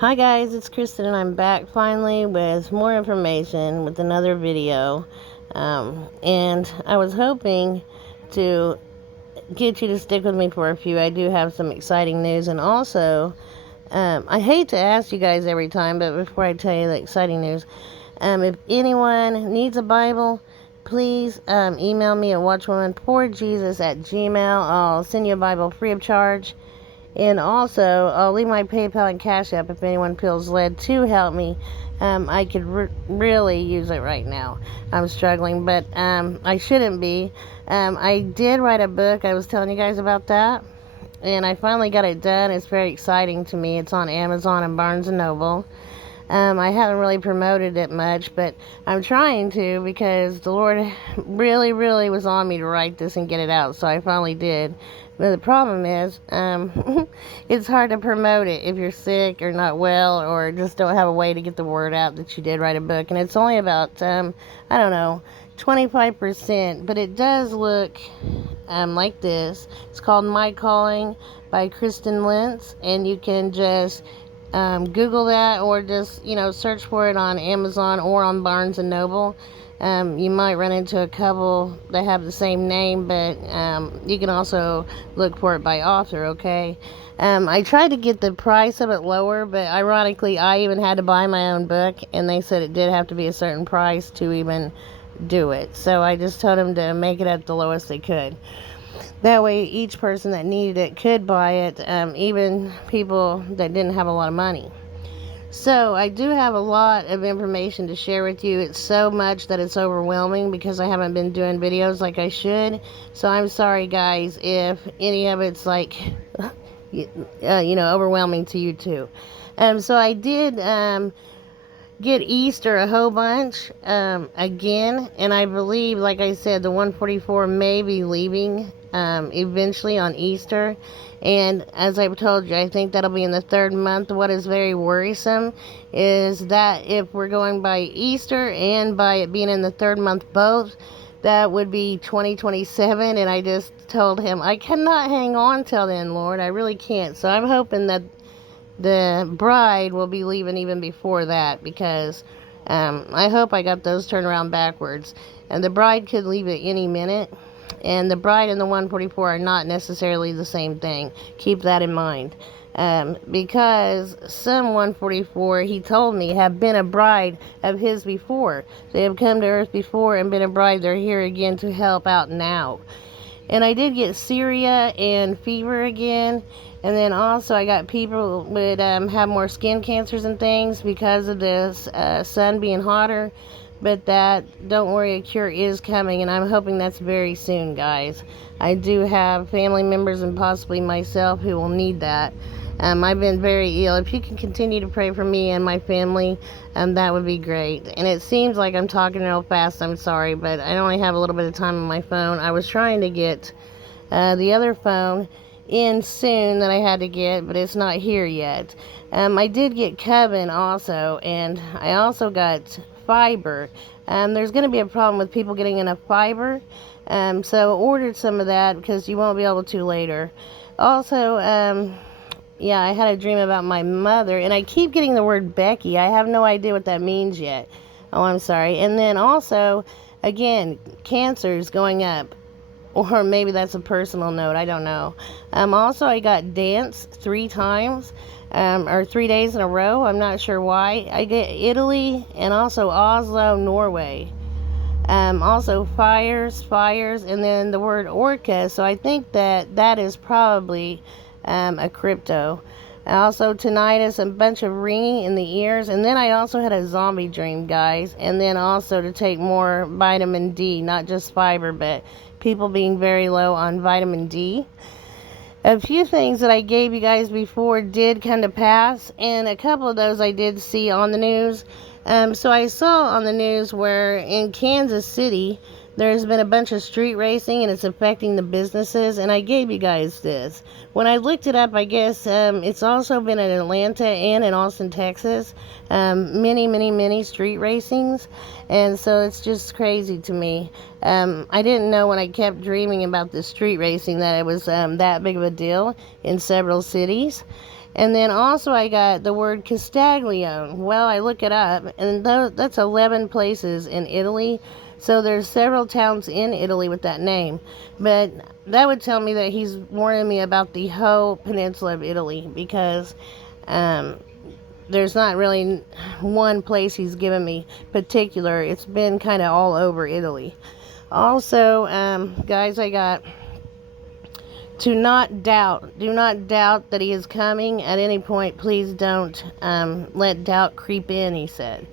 Hi guys, it's Kristen and I'm back finally with more information with another video. And I was hoping to get you to stick with me for a few. I do have some exciting news, and also I hate to ask you guys every time, but before I tell you the exciting news, if anyone needs a Bible, please email me at watchwomanforjesus@gmail. I'll send you a Bible free of charge. And also, I'll leave my PayPal and Cash App if anyone feels led to help me. I could really use it right now. I'm struggling, but I shouldn't be. I did write a book. I was telling you guys about that. And I finally got it done. It's very exciting to me. It's on Amazon and Barnes & Noble. I haven't really promoted it much, but I'm trying to because the Lord really, really was on me to write this and get it out, so I finally did. But the problem is, it's hard to promote it if you're sick or not well or just don't have a way to get the word out that you did write a book. And it's only about, I don't know, 25%, but it does look like this. It's called My Calling by Kristen Lentz, and you can just Google that, or just search for it on Amazon or on Barnes and Noble. You might run into a couple that have the same name, but you can also look for it by author. Okay. I tried to get the price of it lower, but ironically I even had to buy my own book, and they said it did have to be a certain price to even do it, so I just told them to make it at the lowest they could. That way, each person that needed it could buy it, even people that didn't have a lot of money. So, I do have a lot of information to share with you. It's so much that it's overwhelming because I haven't been doing videos like I should. So, I'm sorry, guys, if any of it's like, overwhelming to you too. So, I did get Easter a whole bunch again, and I believe, like I said, the 144 may be leaving eventually on Easter. And as I've told you, I think that'll be in the third month. What is very worrisome is that if we're going by Easter and by it being in the third month both, that would be 2027. And I just told him, I cannot hang on till then, Lord. I really can't. So I'm hoping that the bride will be leaving even before that, because I hope I got those turned around backwards. And the bride could leave at any minute. And the bride and the 144 are not necessarily the same thing. Keep that in mind. Because some 144, he told me, have been a bride of his before. They have come to earth before and been a bride. They're here again to help out now. And I did get Syria and fever again. And then also I got people would have more skin cancers and things because of this sun being hotter. But don't worry, a cure is coming, and I'm hoping that's very soon, guys. I do have family members and possibly myself who will need that. I've been very ill. If you can continue to pray for me and my family, that would be great. And it seems like I'm talking real fast. I'm sorry, but I only have a little bit of time on my phone. I was trying to get the other phone in soon that I had to get, but it's not here yet. I did get Coven also, and I also got fiber. There's going to be a problem with people getting enough fiber, so ordered some of that because you won't be able to later. Also, I had a dream about my mother, and I keep getting the word Becky. I have no idea what that means yet. Oh, I'm sorry. And then also, again, cancer's going up. Or maybe that's a personal note. I don't know. Also, I got dance 3 times, or 3 days in a row. I'm not sure why. I get Italy and also Oslo, Norway. Also fires, and then the word orca. So I think that is probably a crypto. Also tinnitus, a bunch of ringing in the ears. And then I also had a zombie dream, guys. And then also to take more vitamin D, not just fiber, but people being very low on vitamin D. A few things that I gave you guys before did come to pass, and a couple of those I did see on the news. So I saw on the news where in Kansas City there's been a bunch of street racing and it's affecting the businesses, and I gave you guys this. When I looked it up, I guess it's also been in Atlanta and in Austin, Texas. Many street racings, and so it's just crazy to me. I didn't know when I kept dreaming about the street racing that it was that big of a deal in several cities. And then also I got the word Castaglione. Well, I look it up, and that's 11 places in Italy. So there's several towns in Italy with that name. But that would tell me that he's warning me about the whole peninsula of Italy, because um, there's not really one place he's given me particular. It's been kind of all over Italy. Also, guys, I got to not doubt. Do not doubt that he is coming at any point. Please don't let doubt creep in, he said.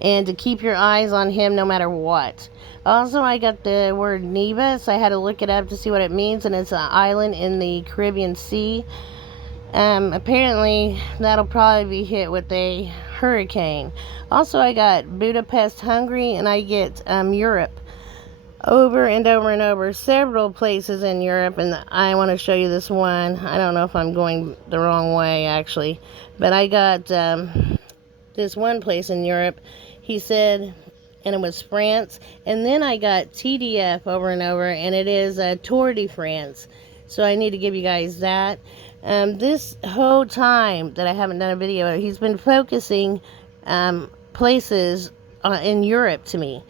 And to keep your eyes on him no matter what. Also, I got the word Nevis. I had to look it up to see what it means, and it's an island in the Caribbean Sea. Apparently, that'll probably be hit with a hurricane. Also, I got Budapest, Hungary, and I get Europe. Over and over and over, several places in Europe, and I want to show you this one. I don't know if I'm going the wrong way, actually, but I got this one place in Europe. He said, and it was France. And then I got TDF over and over, and it is Tour de France. So I need to give you guys that. This whole time that I haven't done a video, he's been focusing places in Europe to me.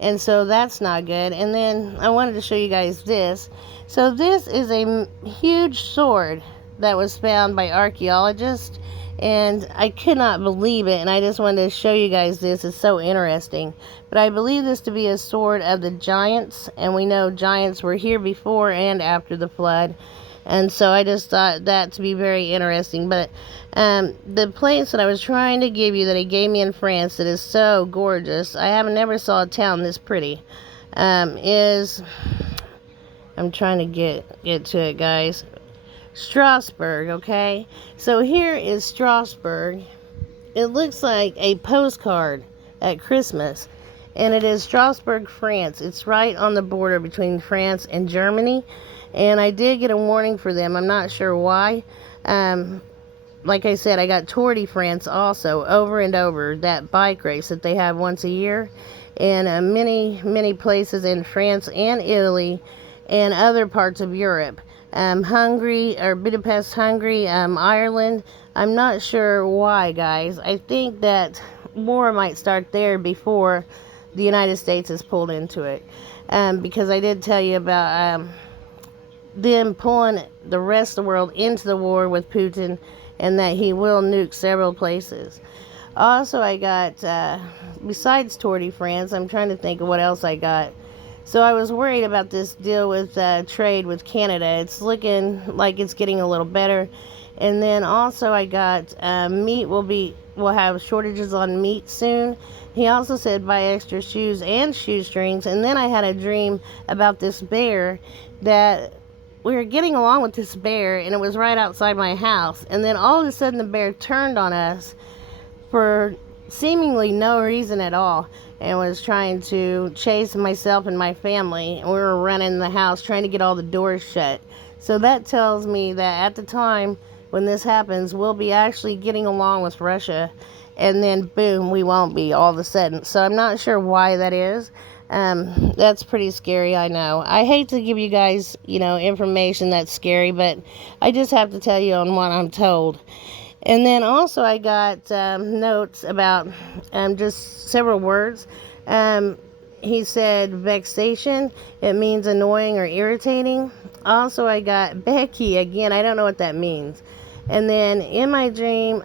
And so that's not good. And then I wanted to show you guys this. So this is a huge sword that was found by archaeologists, and I could not believe it, and I just wanted to show you guys this. It's so interesting. But I believe this to be a sword of the giants, and we know giants were here before and after the flood. And so I just thought that to be very interesting. But the place that I was trying to give you, that he gave me in France, that is so gorgeous, I haven't never saw a town this pretty, is, I'm trying to get to it, guys, Strasbourg. Okay, so here is Strasbourg. It looks like a postcard at Christmas, and it is Strasbourg, France. It's right on the border between France and Germany. And I did get a warning for them. I'm not sure why. Like I said, I got Tour de France also, over and over, that bike race that they have once a year. And many places in France and Italy and other parts of Europe. Hungary, or Budapest, Hungary, Ireland. I'm not sure why, guys. I think that war might start there before the United States is pulled into it. Because I did tell you about them pulling the rest of the world into the war with Putin, and that he will nuke several places. Also, I got, besides Tour de France, I'm trying to think of what else I got. So I was worried about this deal with trade with Canada. It's looking like it's getting a little better. And then also I got meat will have shortages on meat soon. He also said buy extra shoes and shoestrings. And then I had a dream about this bear, that we were getting along with this bear, and it was right outside my house. And then all of a sudden the bear turned on us for seemingly no reason at all, and was trying to chase myself and my family. We were running the house trying to get all the doors shut. So that tells me that at the time when this happens, we'll be actually getting along with Russia, and then boom, we won't be all of a sudden. So I'm not sure why that is. That's pretty scary, I know. I hate to give you guys, information that's scary, but I just have to tell you on what I'm told. And then also I got notes about just several words. He said vexation. It means annoying or irritating. Also, I got Becky again. I don't know what that means. And then in my dream,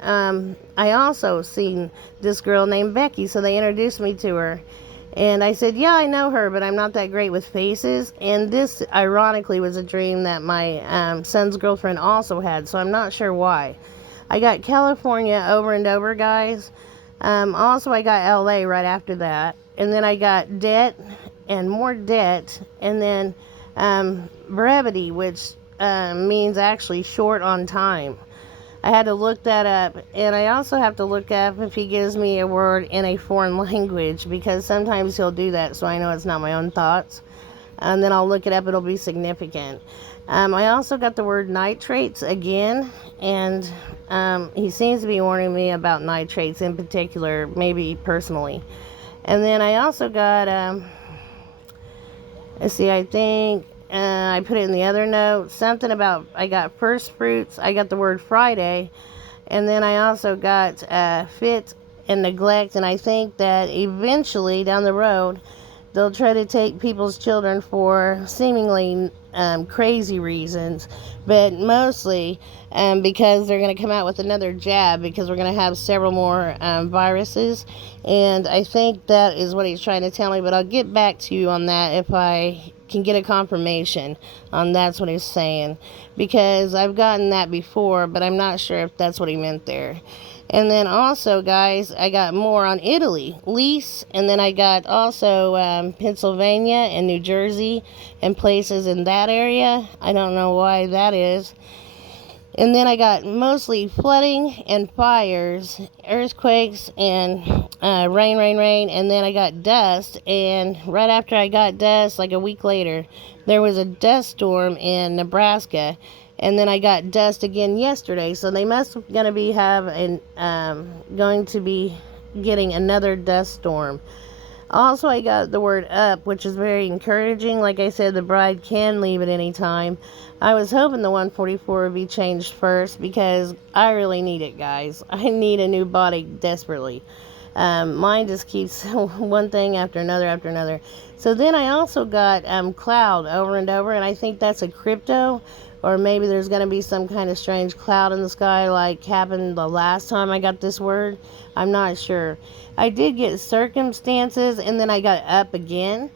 I also seen this girl named Becky, so they introduced me to her. And I said, yeah, I know her, but I'm not that great with faces. And this, ironically, was a dream that my son's girlfriend also had, so I'm not sure why. I got California over and over, guys. Also, I got LA right after that. And then I got debt and more debt. And then brevity, which means actually short on time. I had to look that up, and I also have to look up if he gives me a word in a foreign language, because sometimes he'll do that, so I know it's not my own thoughts. And then I'll look it up, it'll be significant. I also got the word nitrates again, and he seems to be warning me about nitrates in particular, maybe personally. And then I also got, let's see, I think I put it in the other note, something about, I got first fruits. I got the word Friday. And then I also got fit and neglect, and I think that eventually down the road they'll try to take people's children for seemingly crazy reasons, but mostly because they're going to come out with another jab, because we're going to have several more viruses. And I think that is what he's trying to tell me, but I'll get back to you on that if I can get a confirmation on that's what he's saying, because I've gotten that before, but I'm not sure if that's what he meant there. And then also, guys, I got more on Italy, lease, and then I got also Pennsylvania and New Jersey and places in that area. I don't know why that is. And then I got mostly flooding and fires, earthquakes, and rain. And then I got dust. And right after I got dust, like a week later, there was a dust storm in Nebraska. And then I got dust again yesterday. So they must going to be getting another dust storm. Also, I got the word up, which is very encouraging. Like I said, the bride can leave at any time. I was hoping the 144 would be changed first, because I really need it, guys. I need a new body desperately. Mine just keeps one thing after another. So then I also got cloud over and over, and I think that's a crypto, or maybe there's going to be some kind of strange cloud in the sky like happened the last time I got this word. I'm not sure. I did get circumstances, and then I got up again,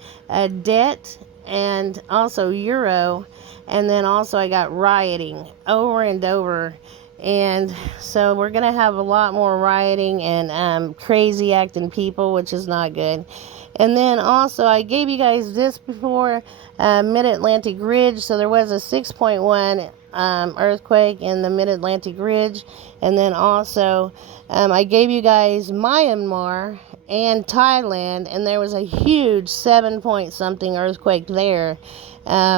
debt, and also euro, and then also I got rioting over and over. And so we're going to have a lot more rioting and crazy acting people, which is not good. And then also I gave you guys this before, Mid-Atlantic Ridge. So there was a 6.1 earthquake in the Mid-Atlantic Ridge. And then also I gave you guys Myanmar and Thailand, and there was a huge 7 point something earthquake there,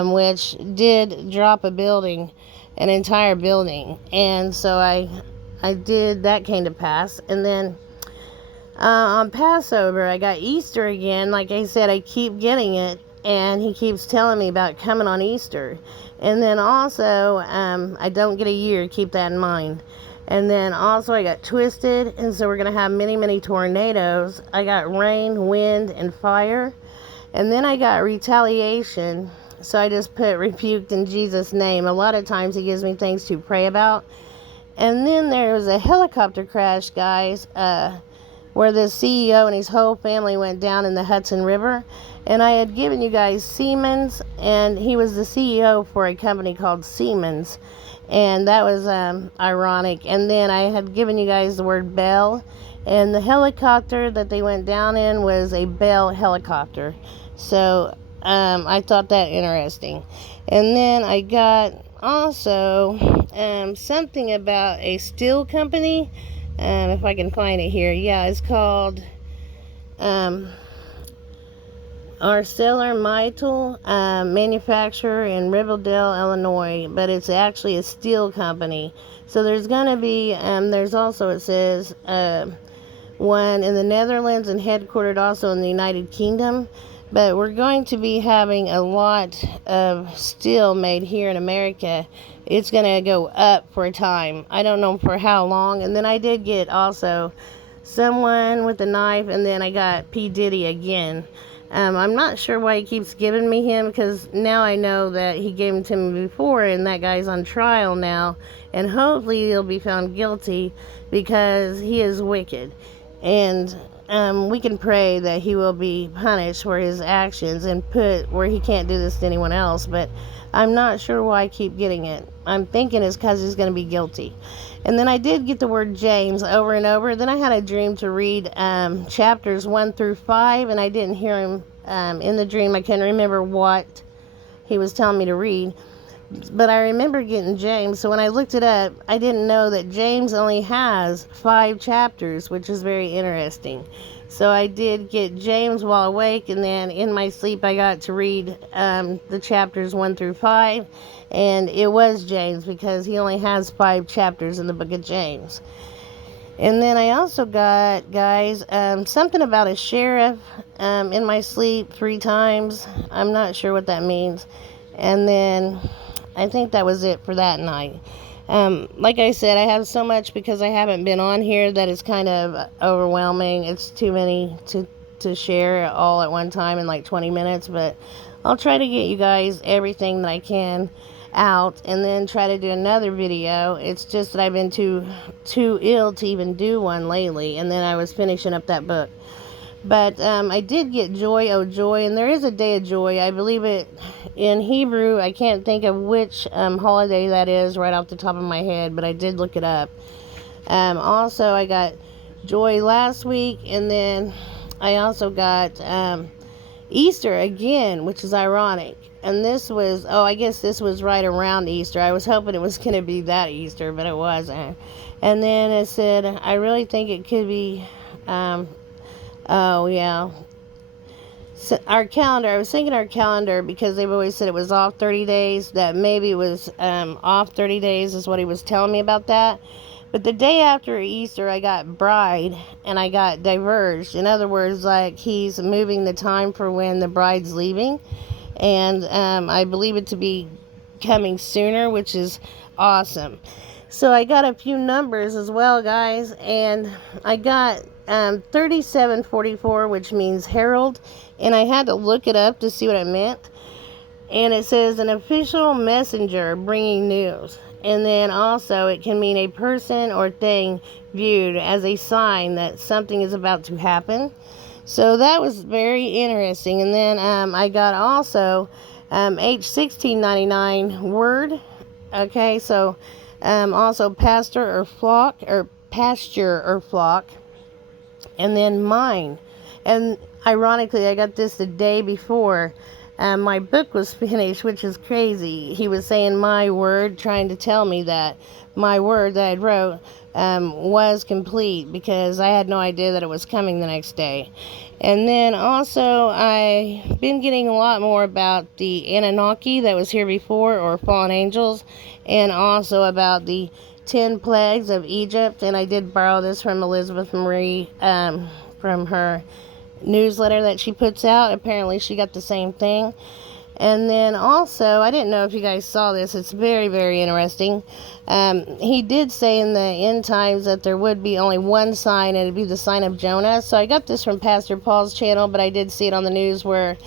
which did drop a building, an entire building. And so I did, that came to pass. And then on Passover, I got Easter again. Like I said, I keep getting it, and he keeps telling me about coming on Easter. And then also, I don't get a year, keep that in mind. And then also I got twisted, and so we're going to have many tornadoes. I got rain, wind, and fire. And then I got retaliation, so I just put rebuked in Jesus' name. A lot of times he gives me things to pray about. And then there was a helicopter crash, guys, where the CEO and his whole family went down in the Hudson River. And I had given you guys Siemens, and he was the CEO for a company called Siemens. And that was ironic. And then I had given you guys the word Bell, and the helicopter that they went down in was a Bell helicopter. So I thought that interesting. And then I got also something about a steel company. If I can find it here. Yeah, it's called ArcelorMittal, manufacturer in Riverdale, Illinois, but it's actually a steel company. So there's going to be, there's also, it says, one in the Netherlands and headquartered also in the United Kingdom. But we're going to be having a lot of steel made here in America. It's going to go up for a time. I don't know for how long. And then I did get also someone with a knife, and then I got P. Diddy again. I'm not sure why he keeps giving me him, because now I know that he gave him to me before, and that guy's on trial now. And hopefully he'll be found guilty, because he is wicked. And we can pray that he will be punished for his actions and put where he can't do this to anyone else. But I'm not sure why I keep getting it. I'm thinking it's because he's going to be guilty. And then I did get the word James over and over. Then I had a dream to read chapters 1 through 5, and I didn't hear him in the dream. I couldn't remember what he was telling me to read. But I remember getting James, so when I looked it up, I didn't know that James only has 5 chapters, which is very interesting. So I did get James while awake, and then in my sleep I got to read the chapters 1 through 5, and it was James, because he only has 5 chapters in the book of James. And then I also got, guys, something about a sheriff in my sleep 3 times. I'm not sure what that means. And then I think that was it for that night. Like I said, I have so much because I haven't been on here that it's kind of overwhelming. It's too many to share all at one time in like 20 minutes, but I'll try to get you guys everything that I can out and then try to do another video. It's just that I've been too ill to even do one lately, and then I was finishing up that book. But I did get joy, oh joy, and there is a day of joy. I believe it in Hebrew. I can't think of which holiday that is right off the top of my head, but I did look it up. Also, I got joy last week, and then I also got Easter again, which is ironic. And this was, oh, I guess this was right around Easter. I was hoping it was going to be that Easter, but it wasn't. And then it said, I really think it could be, oh, yeah. So our calendar, I was thinking our calendar because they've always said it was off 30 days, that maybe it was off 30 days is what he was telling me about that. But the day after Easter, I got bride and I got diverged. In other words, like he's moving the time for when the bride's leaving. And I believe it to be coming sooner, which is awesome. So I got a few numbers as well, guys. And I got 3744, which means herald. And I had to look it up to see what it meant. And it says an official messenger bringing news. And then also it can mean a person or thing viewed as a sign that something is about to happen. So that was very interesting. And then I got also H1699 word. Okay, so also pastor or flock or pasture or flock. And then mine. And ironically, I got this the day before my book was finished, which is crazy. He was saying my word, trying to tell me that my word that I wrote was complete because I had no idea that it was coming the next day. And then also I've been getting a lot more about the Anunnaki that was here before, or fallen angels, and also about the 10 plagues of Egypt. And I did borrow this from Elizabeth Marie from her newsletter that she puts out. Apparently she got the same thing. And then also, I didn't know if you guys saw this, it's very, very interesting. He did say in the end times that there would be only one sign, and it'd be the sign of Jonah. So I got this from Pastor Paul's channel, but I did see it on the news where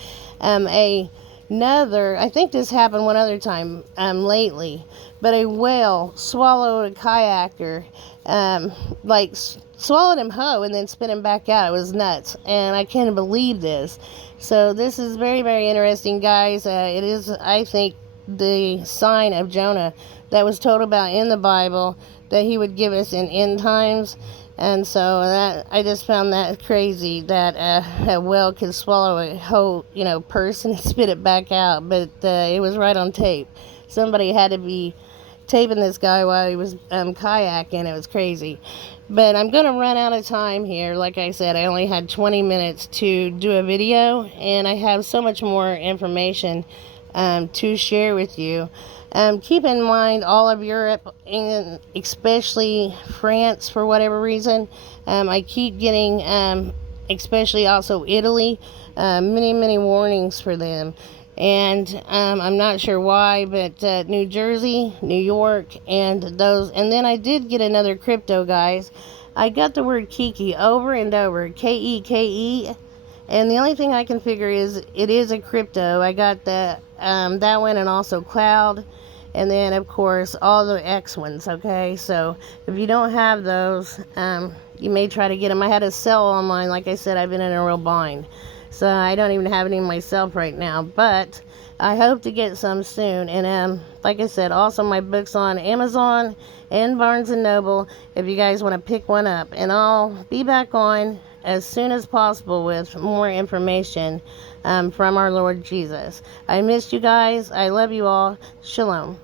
another, I think this happened one other time lately, but a whale swallowed a kayaker, swallowed him whole and then spit him back out. It was nuts, and I can't believe this. So this is very, very interesting, guys. It is, I think, the sign of Jonah that was told about in the Bible that he would give us in end times. And so that, I just found that crazy that a whale could swallow a whole, person and spit it back out. But it was right on tape. Somebody had to be taping this guy while he was kayaking. It was crazy. But I'm going to run out of time here. Like I said, I only had 20 minutes to do a video, and I have so much more information to share with you. Keep in mind all of Europe, and especially France, for whatever reason. I keep getting, especially also Italy, many warnings for them. And I'm not sure why, but New Jersey, New York, and those. And then I did get another crypto, guys. I got the word Keke over and over, Keke. And the only thing I can figure is it is a crypto. I got that one, and also cloud. And then, of course, all the X ones, okay? So if you don't have those, you may try to get them. I had to sell all mine. Like I said, I've been in a real bind. So I don't even have any myself right now, but I hope to get some soon. And like I said, also my books on Amazon and Barnes & Noble if you guys want to pick one up. And I'll be back on as soon as possible with more information from our Lord Jesus. I missed you guys. I love you all. Shalom.